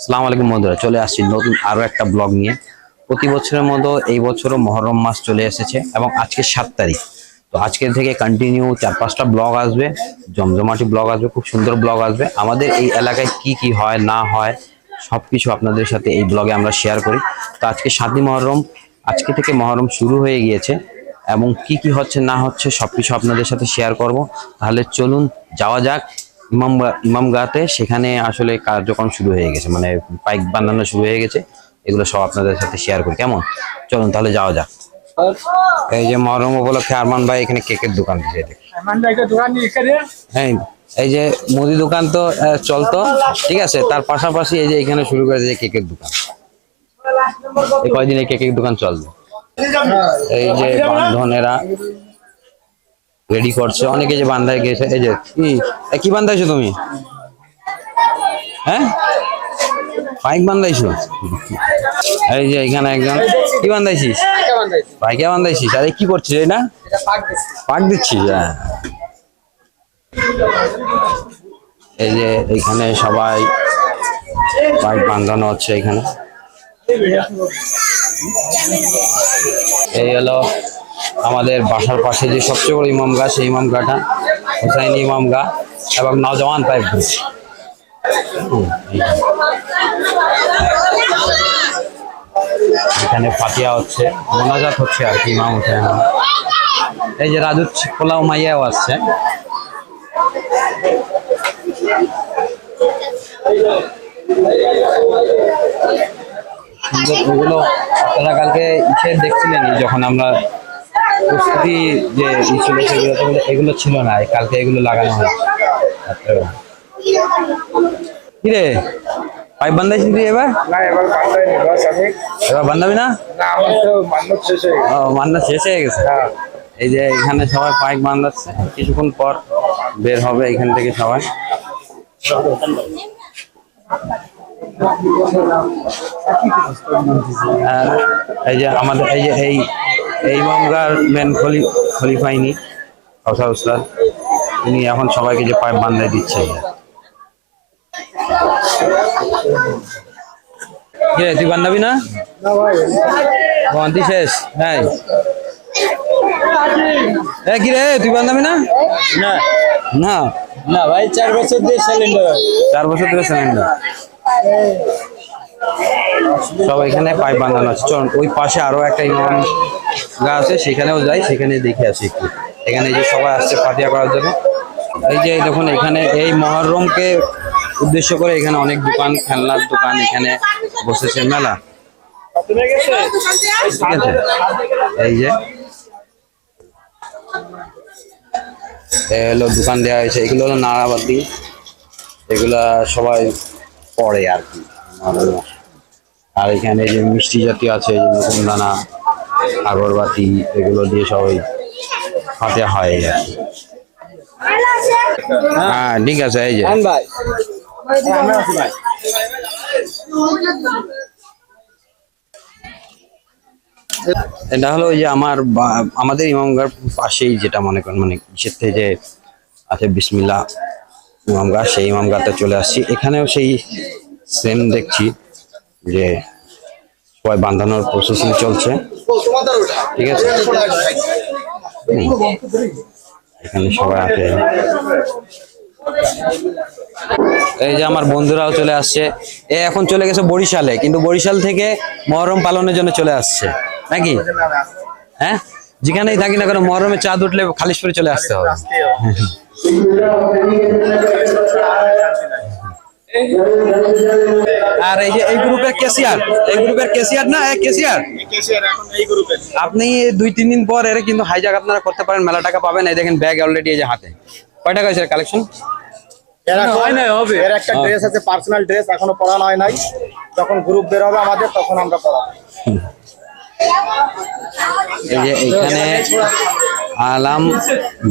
আসসালামু আলাইকুম বন্ধুরা, চলে আসছি নতুন আরো একটা ব্লগ নিয়ে। প্রতি বছরের মতো এই বছরও মহরম মাস চলে এসেছে এবং আজকে 7 তারিখ। তো আজকের থেকে কন্টিনিউ 4-5টা ব্লগ আসবে, জমজমাটি ব্লগ আসবে, খুব সুন্দর ব্লগ আসবে। আমাদের এই এলাকায় কি কি হয় না হয় সবকিছু আপনাদের সাথে এই ব্লগে আমরা শেয়ার করি। তো আজকে 7ই মহরম, আজকে থেকে মহরম শুরু হয়ে গিয়েছে এবং কি কি হচ্ছে না হচ্ছে সবকিছু আপনাদের সাথে শেয়ার করব। তাহলে চলুন যাওয়া যাক ইমামগাতে। সেখানে আসলে কার্যক্রম শুরু হয়ে গেছে, মানে পাইক বানানো শুরু হয়ে গেছে। এগুলো সব আপনাদের সাথে শেয়ার করি, কেমন? চলুন তাহলে যাওয়া যাক। এই যে মহরম উপলক্ষে আরমান ভাই এখানে কেকের দোকান দিয়েছে। হ্যাঁ, এই যে মুদি দোকান তো চলতো, ঠিক আছে, তার পাশাপাশি এই যে এখানে শুরু করেছে যে কেকের দোকান। এই কয়দিন এই কেকের দোকান চলবে। এই যে বান্ধনেরা রেডি করছে, অনেকে যে বান্ধায় গেছে। এই যে কি বান্ধাইছো তুমি? হ্যাঁ, পাইক বান্ধাইছো। এই যে এখানে একজন কি বান্ধাইছিস? পাইকে বান্ধাইছিস। আরে কি করছিস? এটা পাক দিচ্ছিস? হ্যাঁ, এই যে এখানে সবাই পাইক বান্ধানো হচ্ছে এখানে। এই হলো আমাদের বাসার পাশে যে সবচেয়ে বড় ইমামগা, সেই ইমামগাটা হুসাইনি ইমামগা এবং নওজওয়ান পাইক গ্রুপ। এখানে ফাতিয়া হচ্ছে, মোনাজাত হচ্ছে আর কি ইমাম হোসেন। এই যে রাজু পোলাও মাইয়াও আসছে। ওগুলো আপনারা কালকে ইসে দেখছিলেন, যখন আমরা প্রস্তুতি যে ছিল সেগুলো, এগুলো ছিল না কালকে, এগুলো লাগানো হয়। কিরে পাইপ বান্ধাইছি তুই এবার? এবার বান্ধাবি না? মান্না শেষ হয়ে গেছে। এই যে এখানে সবাই পাইপ বান্ধাচ্ছে, কিছুক্ষণ পর বের হবে এখান থেকে সবাই। এই যে আমাদের এই যে এই ইমামগার মেন খলিফাইনি কাউসার উস্তাদ, উনি এখন সবাইকে যে পাইপ বান্ধাই দিচ্ছে। তুই বান্ধাবি না? বন্দি শেষ? হ্যাঁ, কি রে তুই বান্ধাবি না? না না ভাই, 4 বছর ধরে সিলিন্ডার, 4 বছর ধরে সিলিন্ডার। সব এখানে পাইপ বাঁধানো আছে। চলুন ওই পাশে আরো একটা ইমাম গা আছে, সেখানেও যাই, সেখানে দেখে আসি একটু। এখানে যে সবাই আসছে ফাতিয়া করার জন্য। এই যে দেখুন, এখানে এই মহরমকে উদ্দেশ্য করে এখানে অনেক দোকান, খেলনার দোকান এখানে বসেছে, মেলা, ঠিক আছে। এই যে হলো দোকান দেওয়া হয়েছে, এগুলো হলো নাড়াবাতি, এগুলা সবাই পড়ে আর কি। আর এখানে যে মিষ্টি জাতীয় আছে, এই যে নতুন দানা, আগরবাতি, এগুলো দিয়ে সবাই ফাতিয়া হয় আর কি। হ্যাঁ ঠিক আছে। এই যে এটা হলো ওই যে আমাদের ইমামগার পাশেই, যেটা মনে করেন মানে কিসের থেকে যে আছে বিসমিল্লাহ ইমামগা, সেই ইমামগাতে চলে আসছি। এখানেও সেই সেম দেখছি যে সবাই বাঁধানোর প্রসেসিং চলছে, ঠিক আছে। এখানে সবাই আছে। এই যে আমার বন্ধুরাও চলে আসছে। এখন চলে গেছে বরিশালে, কিন্তু বরিশাল থেকে মহরম পালনের জন্য চলে আসছে নাকি? হ্যাঁ, যেখানেই থাকি না কেন মহরমের চাঁদ উঠলে খালিশপুরে চলে আসতে হবে। আর এই যে এই গ্রুপের ক্যাশিয়ার না, ক্যাশিয়ার আপনি 2-3 দিন পর এর কিন্তু হাইজাক আপনারা করতে পারেন, মেলা টাকা পাবেন। এই দেখেন ব্যাগ অলরেডি এই যে হাতে। কয় টাকা হয়েছে কালেকশন? এর একটা ড্রেস আছে, পার্সোনাল ড্রেস, এখনো পড়ানো হয় নাই। যখন গ্রুপ বের হবে আমাদের, তখন আমরা পড়াবো। এই যে এখানে আলাম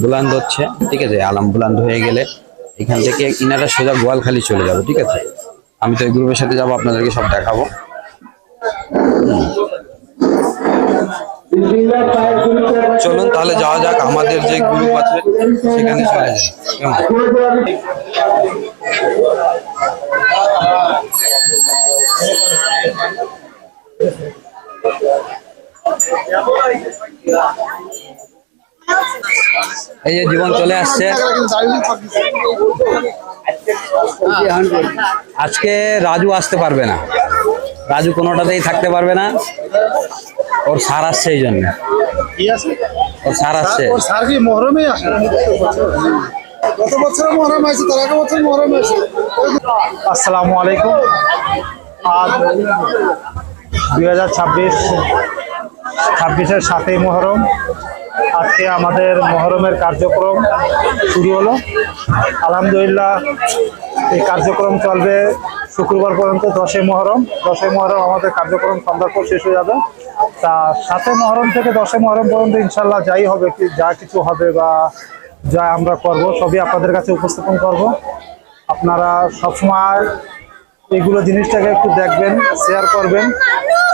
বুলান্দ হচ্ছে, ঠিক আছে। আলাম বুলান্দ হয়ে গেলে এখান থেকে ইনারা সোজা গোয়ালখালি চলে যাবে, ঠিক আছে। আমি তো এই গ্রুপের সাথে যাবো, আপনাদেরকে সব দেখাবো। চলুন তাহলে যাওয়া যাক, আমাদের যে গ্রুপ আছে সেখানে চলে যাই, কেমন? এই যে জীবন চলে আসছে। আজকে রাজু আসতে পারবে না, রাজু কোনোটাতেই থাকতে পারবে না, ওর সার আসছে এই জন্য। ওর সার আসছে। স্যার কি মহরমে আসে? গত বছর মহরম আছে, তার আগের বছর মহরম আছে। আসসালামু আলাইকুম। আজ 2026-এর 7ই মহরম। আজকে আমাদের মহরমের কার্যক্রম শুরু হলো। আলহামদুলিল্লাহ এই কার্যক্রম চলবে শুক্রবার পর্যন্ত। 10ই মহরম আমাদের কার্যক্রম সন্ধ্যার পর শেষ হয়ে যাবে। তা 7ই মহরম থেকে 10ই মহরম পর্যন্ত ইনশাল্লাহ যাই হবে, যা কিছু হবে বা যা আমরা করব সবই আপনাদের কাছে উপস্থাপন করব। আপনারা সবসময় এইগুলো জিনিসটাকে একটু দেখবেন, শেয়ার করবেন।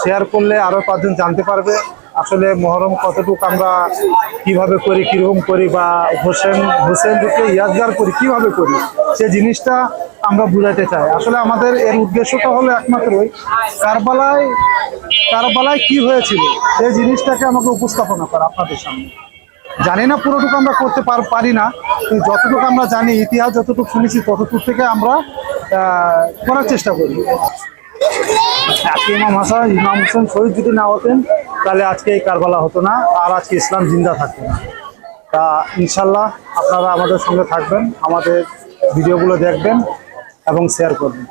শেয়ার করলে আরও 5 জন জানতে পারবে আসলে মহরম কতটুকু আমরা কিভাবে করি, কীরকম করি, বা হোসেনকে ইয়াদগার করি কিভাবে করি, সে জিনিসটা আমরা বুঝাতে চাই। আসলে আমাদের এর উদ্দেশ্যটা হলো একমাত্রই কারবালায় কি হয়েছিল সেই জিনিসটাকে আমাকে উপস্থাপনা করা আপনাদের সামনে। জানি না পুরোটুকু আমরা করতে পারি না, কিন্তু যতটুকু আমরা জানি, ইতিহাস যতটুকু শুনেছি ততটুকু থেকে আমরা করার চেষ্টা করি। আজকে ইমাম হোসেন শহীদ যদি না হতেন তাহলে আজকে এই কারবালা হতো না, আর আজকে ইসলাম জিন্দা থাকতো না। তা ইনশাল্লাহ আপনারা আমাদের সঙ্গে থাকবেন, আমাদের ভিডিওগুলো দেখবেন এবং শেয়ার করবেন।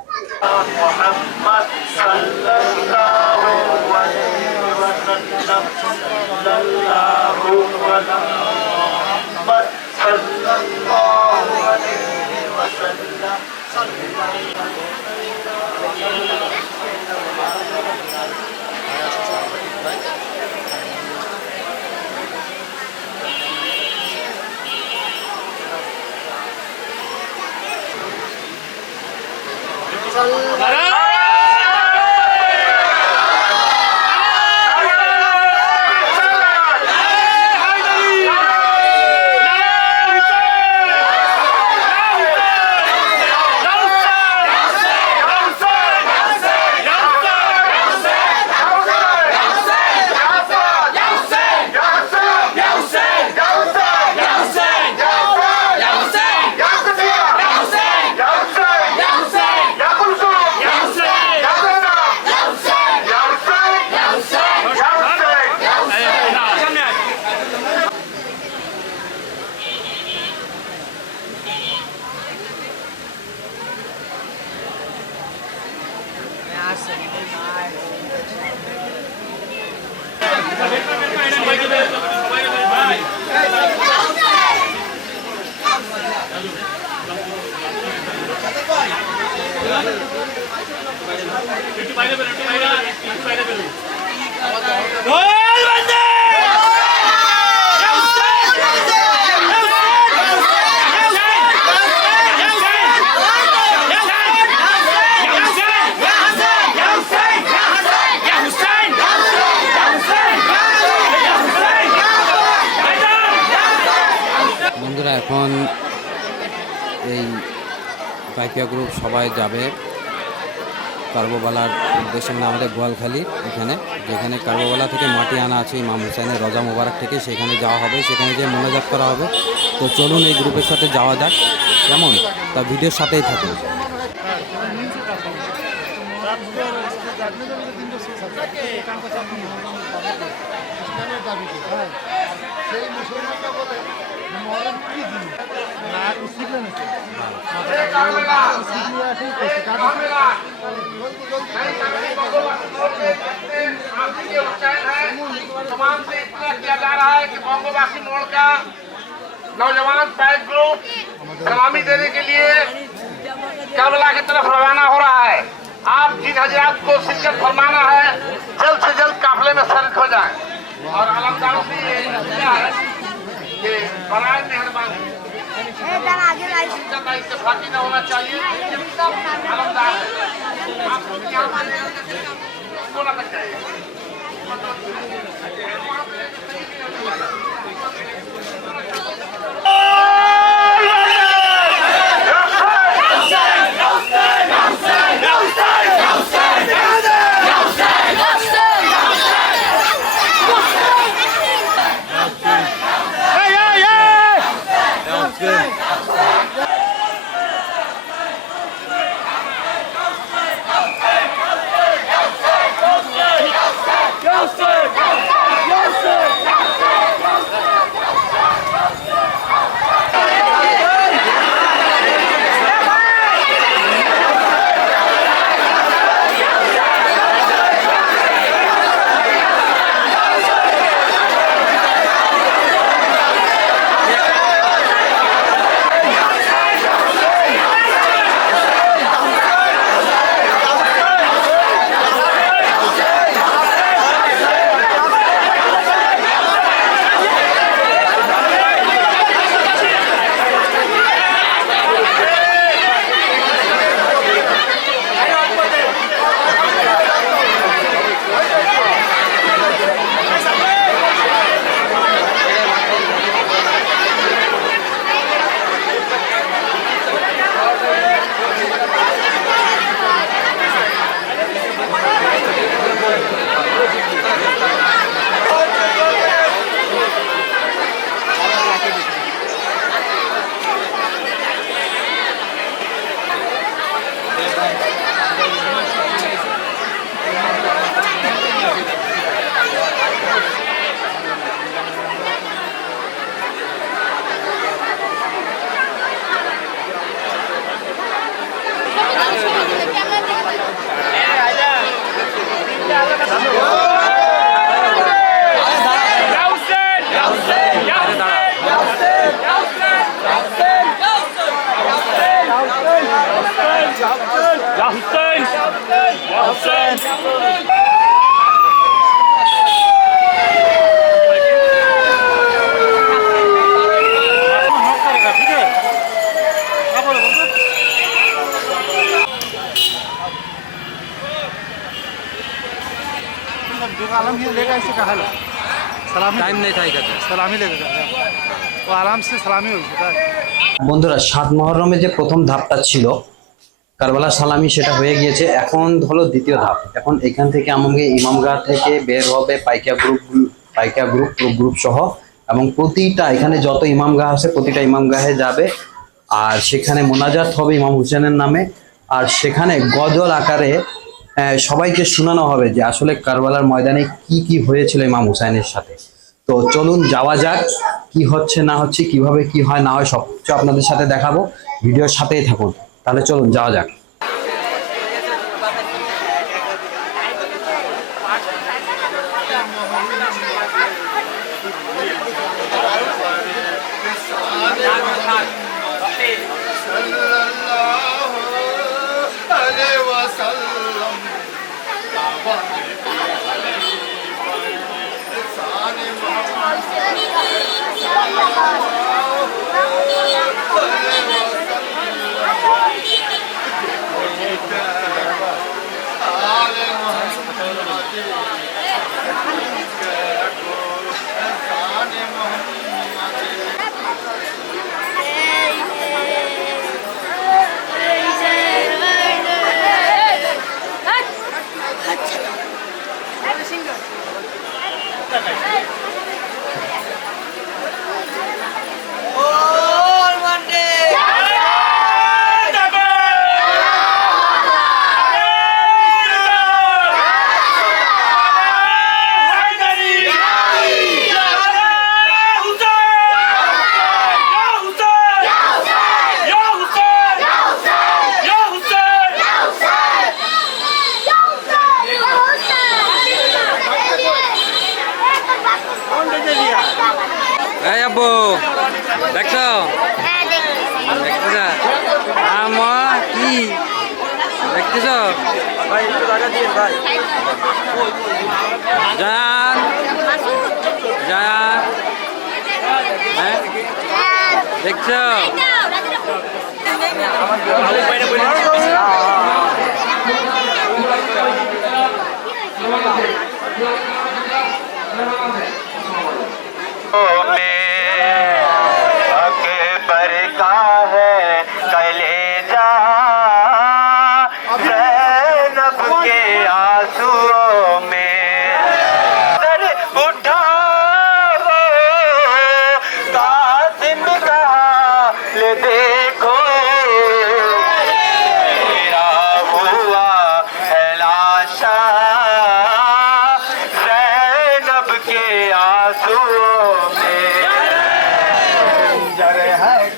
বন্ধুরা এখন এই পাইকিয়া গ্রুপ সবাই যাবে কার্বোবালার উদ্দেশ্যে, মানে আমাদের গোয়ালখালি এখানে, যেখানে কার্বোবালা থেকে মাটি আনা আছে ইমাম হুসাইনের রজা মোবারক থেকে, সেখানে যাওয়া হবে, সেখানে যে মোনাজাত করা হবে। তো চলুন এই গ্রুপের সাথে যাওয়া যাক, কেমন? তা ভিডিওর সাথেই থাকুন। तमाम से इतना किया जा रहा है कि बंगोबासी मोड़ का नौजवान पैक ग्रुप सलामी देने के लिए करबला की तरफ रवाना हो रहा है। आप जिन हजरात को शिरकत फरमाना है जल्द से जल्द काफिले में शरीक हो जाए। और अलमदारों से ये क्या है कि बराए मेहरबानी का इत्तेफाकी न होना चाहिए। अलमदार आपको क्या बोला सकते हैं? No, आलम ही लेगा इसे कहा सलामी टाइम नहीं था इधर सलामी लेगा तो आराम से सलामी हो जाता है। বন্ধুরা, 7 মহরমে যে প্রথম ধাপটা ছিল কারবালা সালামি, সেটা হয়ে গিয়েছে। এখন হলো দ্বিতীয় ধাপ। এখন এখান থেকে আমাকে ইমামগাহ থেকে বের হবে পাইকা গ্রুপ সহ, এবং প্রতিটা এখানে যত ইমামগাহ আছে প্রতিটা ইমামগাহে যাবে, আর সেখানে মোনাজাত হবে ইমাম হুসেনের নামে। আর সেখানে গজল আকারে সবাইকে শোনানো হবে যে আসলে কারবালার ময়দানে কি কি হয়েছিল ইমাম হুসাইনের সাথে। তো চলুন যাওয়া যাক, কি হচ্ছে না হচ্ছে, কিভাবে কি হয় না হয় সবকিছু আপনাদের সাথে দেখাবো। ভিডিওর সাথেই থাকুন। তাহলে চলুন যাওয়া যাক। এই আব্বু দেখছো দেখতেছ আমার কি দেখতেছ জান জান হ্যাঁ দেখছো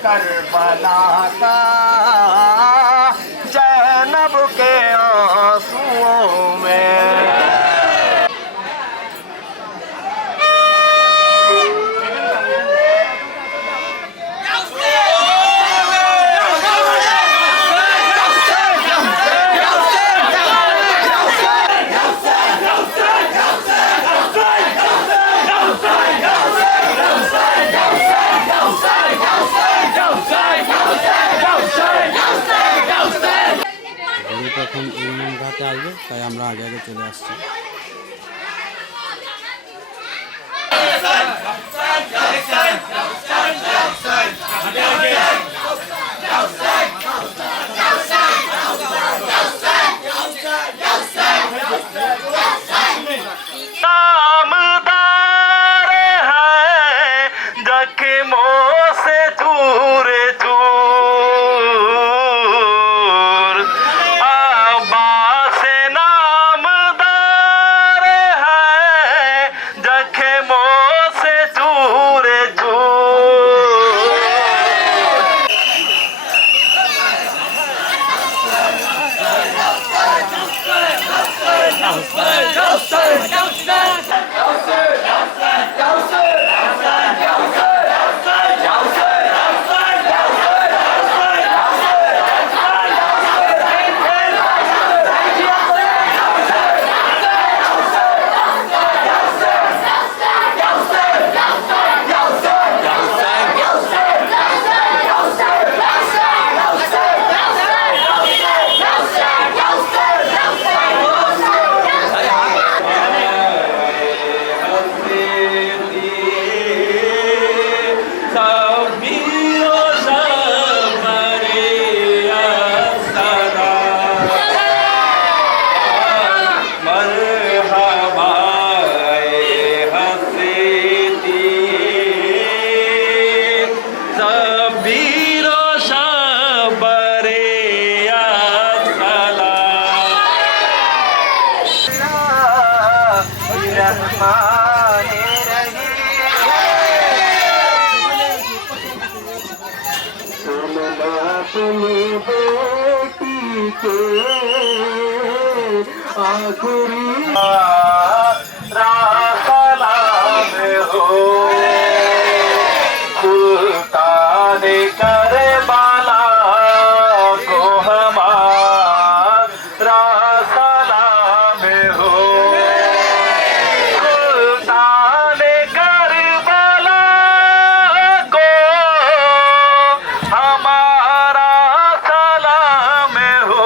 करबला का जैनब के आंसुओं में এখন ইমামগাহতে আসবে, তাই আমরা আগে আগে চলে আসছি। नामदार है जख्मों से दूर दूर अब्बास नामदार है जख्मों से दूर दूर रहमाने रहीम सुनना अपनी बेटी के आखिरी सलाम हो सुल्तान करबला को हमारा सलाम हो सुल्तान करबला को हमारा सलाम हो।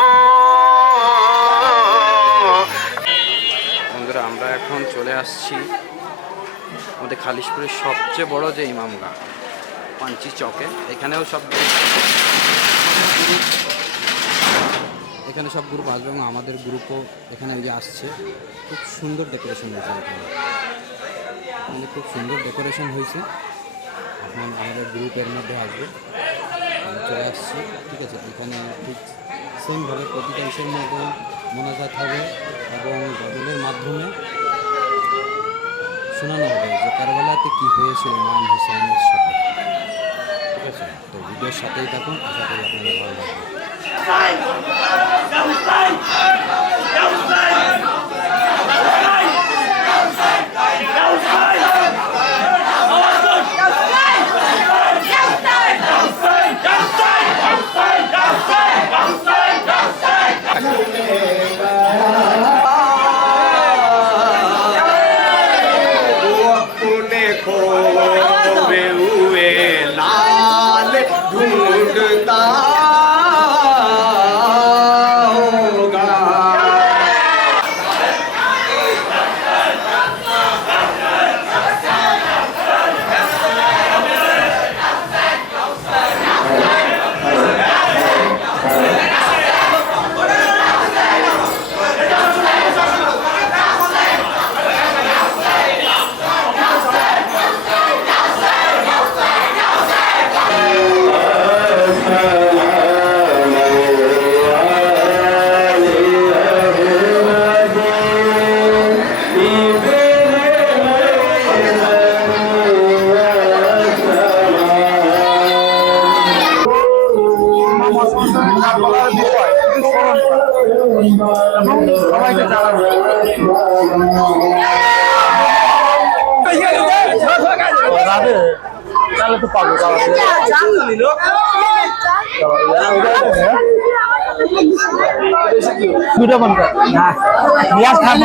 বন্ধুরা আমরা এখন চলে আসছি আমাদের খালিশপুরের সবচেয়ে বড় যে ইমামগাঁ পাঞ্চি চকে। এখানেও সব এখানে সব গ্রুপ আসবে এবং আমাদের গ্রুপও এখানে এই যে আসছে। খুব সুন্দর ডেকোরেশন হয়েছে এখানে, খুব সুন্দর ডেকোরেশন হয়েছে। এখন আমাদের গ্রুপের মধ্যে আসবে, আমরা চলে আসছি। ঠিক আছে, এখানে ঠিক সেমভাবে প্রতিটা ইসের মধ্যে মোনাজাত হবে এবং গজলের মাধ্যমে শোনানো হবে যে কারবালাতে কী হয়েছিল ইমাম হুসাইনের সাথে। ঠিক আছে, তো ভিডিওর সাথেই থাকুন, আশা করি আপনাদের ভালো লাগবে। তাহলে তো পাবো দুটো কোনটা না নিয়াজ খান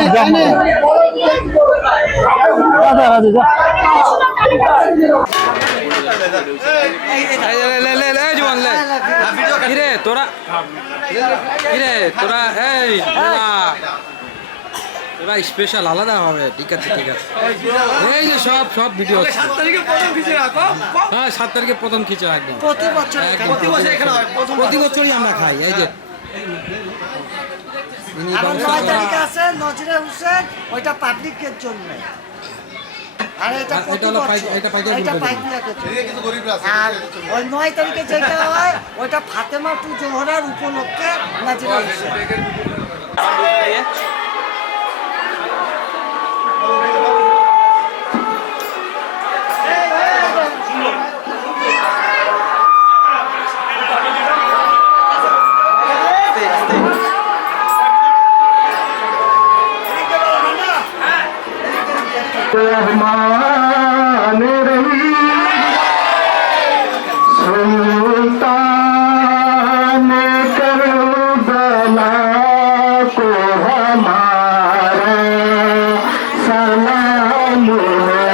কিরে তোরা এই তোরা স্পেশাল আলাদা হবে। ঠিক আছে ঠিক আছে, এই যে সব সব ভিডিও 7 তারিখে প্রথম খিচে রাখো। হ্যাঁ 7 তারিখে প্রথম খিচে একদম প্রতি বছরই আমরা খাই। এই যে 9 তারিখে আছে নজরে হোসেন, ওইটা পাবলিকের জন্য। আর এটা আর ওই 9 তারিখে যেটা হয় ওইটা ফাতেমা টু জোহরার উপলক্ষে নজরে হোসেন। रहमान रहीम सुल्तान करबला को हमारा सलाम है।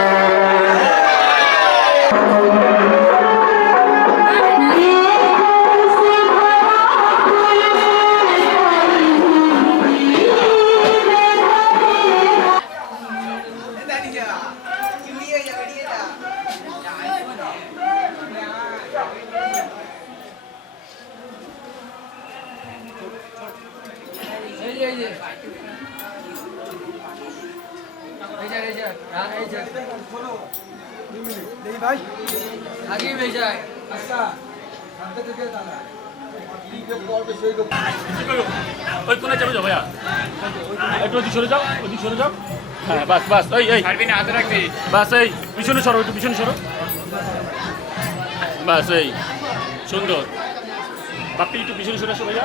ওই কোনে যাবে যাও ভাইয়া, একটু ওদিক সরে যাও, ওদিক সরে যাও। হ্যাঁ বাস বাস ওই এই বাস এই পিছনে সরো একটু পিছনে সরো বাস এই সুন্দর বাপ্পি একটু পিছনে সরে আসো ভাইয়া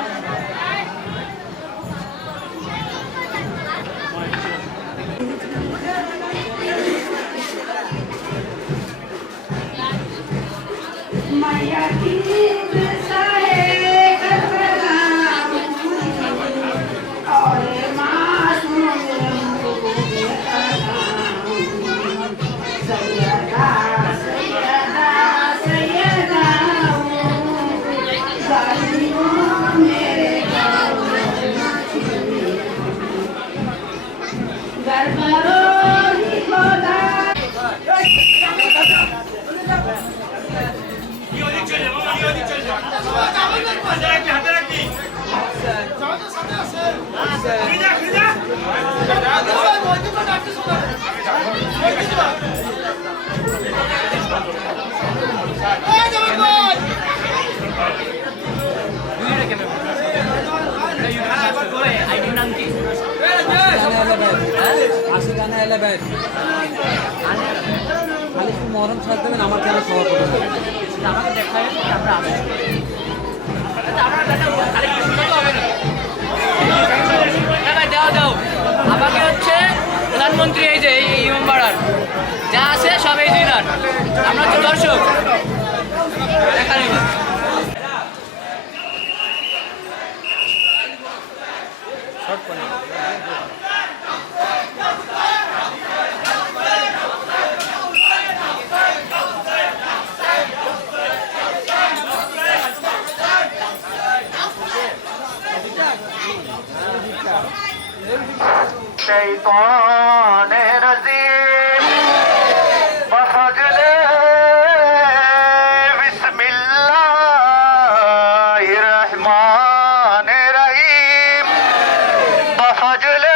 খালি মহরম সাজ দেবেন আমার কেন সবার দাও আমাকে হচ্ছে প্রধানমন্ত্রী এই যে এই ইমাম বাড়ার যা আছে সব এই দিনার আমরা হচ্ছে দর্শক দেখার الشيطان الرجيم بفضل بسم الله الرحمن الرحيم بفضل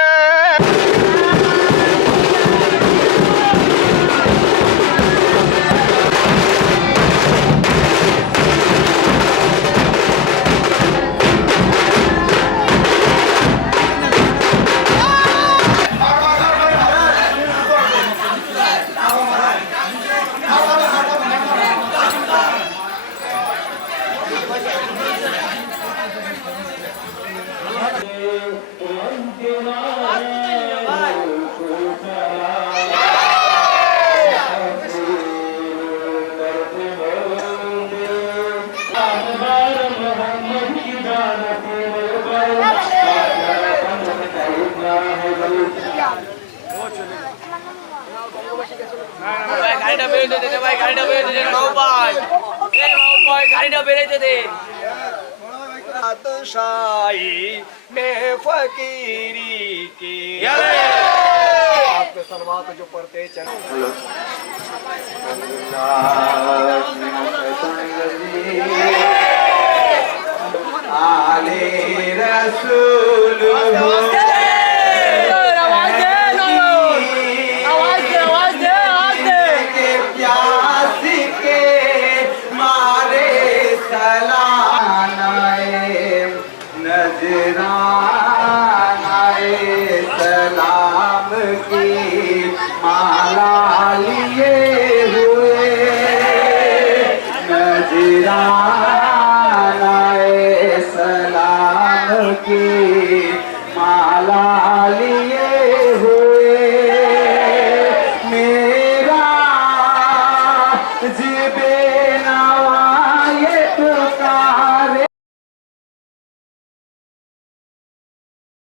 গাড়িটা বেরোতে দে ভাই গাড়িটা বেরোতে দে মাও ভাই এই মাও ভাই গাড়িটা বেরোতে দে बादशाही में फकीरी की आपके सलवात जो पढ़ते चले आले रसूल